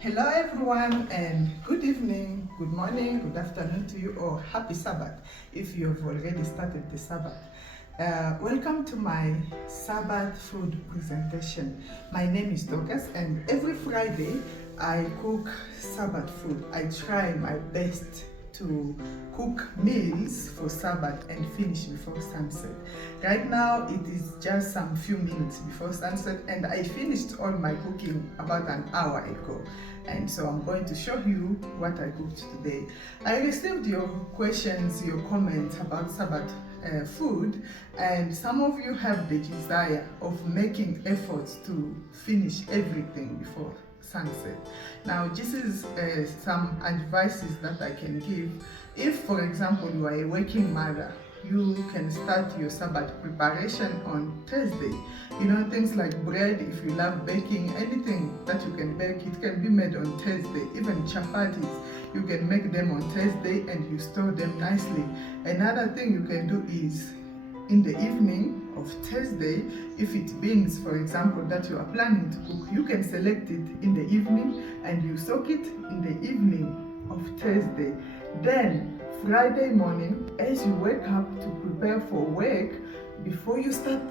Hello everyone and good evening, good morning, good afternoon to you, or happy Sabbath if you have already started the Sabbath. Welcome to my Sabbath food presentation. My name is Dorcas and every Friday I cook Sabbath food. I try my best to cook meals for Sabbath and finish before sunset. Right now it is just some few minutes before sunset and I finished all my cooking about an hour ago. And so I'm going to show you what I cooked today. I received your questions, your comments about Sabbath food, and some of you have the desire of making efforts to finish everything before sunset. Now this is some advices that I can give. If for example you are a working mother, you can start your Sabbath preparation on Thursday. You know, things like bread, if you love baking, anything that you can bake, it can be made on Thursday. Even chapatis, you can make them on Thursday and you store them nicely. Another thing you can do is in the evening of Thursday, if it beans, for example, that you are planning to cook, you can select it in the evening and you soak it in the evening of Thursday. Then Friday morning, as you wake up to prepare for work, before you start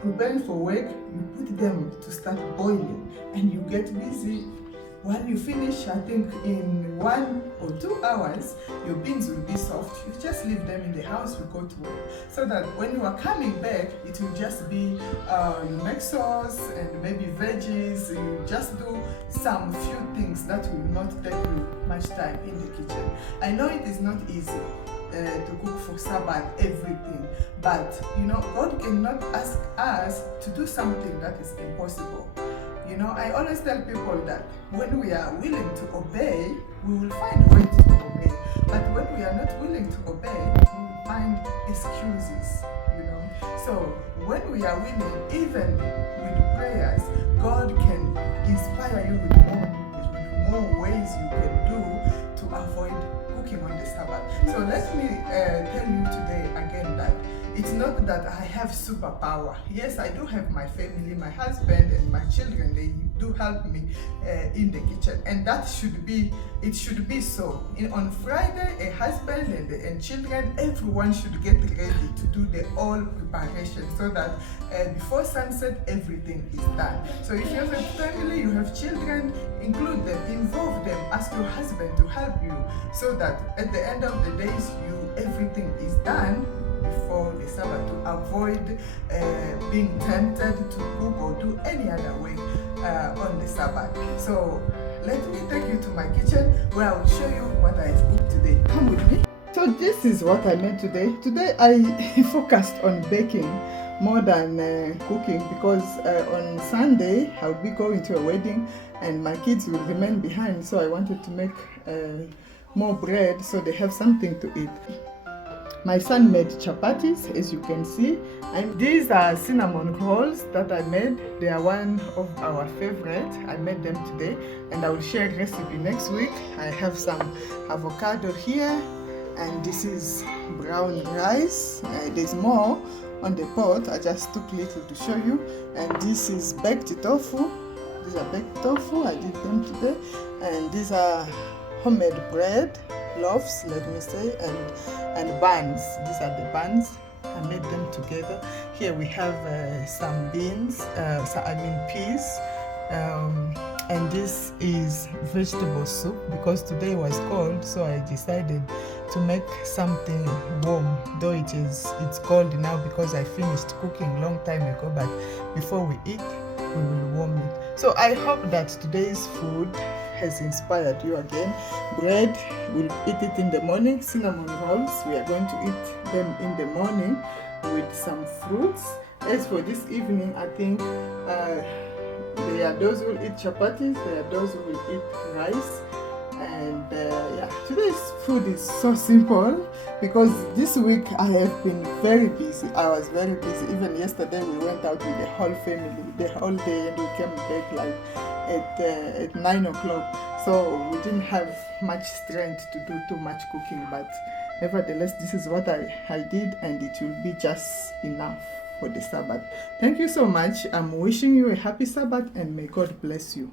preparing for work, you put them to start boiling and you get busy. While you finish, I think in 1 or 2 hours, your beans will be soft. You just leave them in the house, you go to work. So that when you are coming back, it will just be, you make sauce and maybe veggies. You just do some few things that will not take you much time in the kitchen. I know it is not easy to cook for Sabbath everything, but you know, God cannot ask us to do something that is impossible. You know, I always tell people that when we are willing to obey, we will find ways to obey. But when we are not willing to obey, we will find excuses, you know. So when we are willing, even with prayers, God can inspire you with more ways you can do to avoid cooking on the Sabbath. So let me tell you today again that it's not that I have superpower. Yes, I do have my family, my husband and my children. They do help me in the kitchen, and that should be, it should be so. On Friday, a husband and children, everyone should get ready to do the all preparation so that before sunset, everything is done. So if you have a family, you have children, include them, involve them, ask your husband to help you so that at the end of the days, everything is done before the Sabbath, to avoid being tempted to cook or do any other way on the Sabbath. So let me take you to my kitchen where I will show you what I've cooked today. Come with me. So this is what I made today. Today I focused on baking more than cooking because on Sunday I'll be going to a wedding and my kids will remain behind, so I wanted to make more bread so they have something to eat. My son made chapatis, as you can see, and these are cinnamon rolls that I made. They are one of our favorite. I made them today and I will share a recipe next week. I have some avocado here and this is brown rice. There's more on the pot. I just took little to show you. And this is baked tofu. These are baked tofu. I did them today. And these are homemade bread, loaves, let me say, and buns. These are the buns. I made them together. Here we have some beans, peas, and this is vegetable soup because today was cold, so I decided to make something warm, though it's cold now because I finished cooking long time ago, but before we eat, we will warm it. So I hope that today's food has inspired you again. Bread, we'll eat it in the morning. Cinnamon rolls, we are going to eat them in the morning with some fruits. As for this evening, I think there are those who will eat chapatis, there are those who will eat rice. And yeah, today's food is so simple because this week I have been very busy. I was very busy. Even yesterday we went out with the whole family, the whole day, and we came back like at 9 o'clock. So we didn't have much strength to do too much cooking, but nevertheless, this is what I did, and it will be just enough for the Sabbath. Thank you so much. I'm wishing you a happy Sabbath and may God bless you.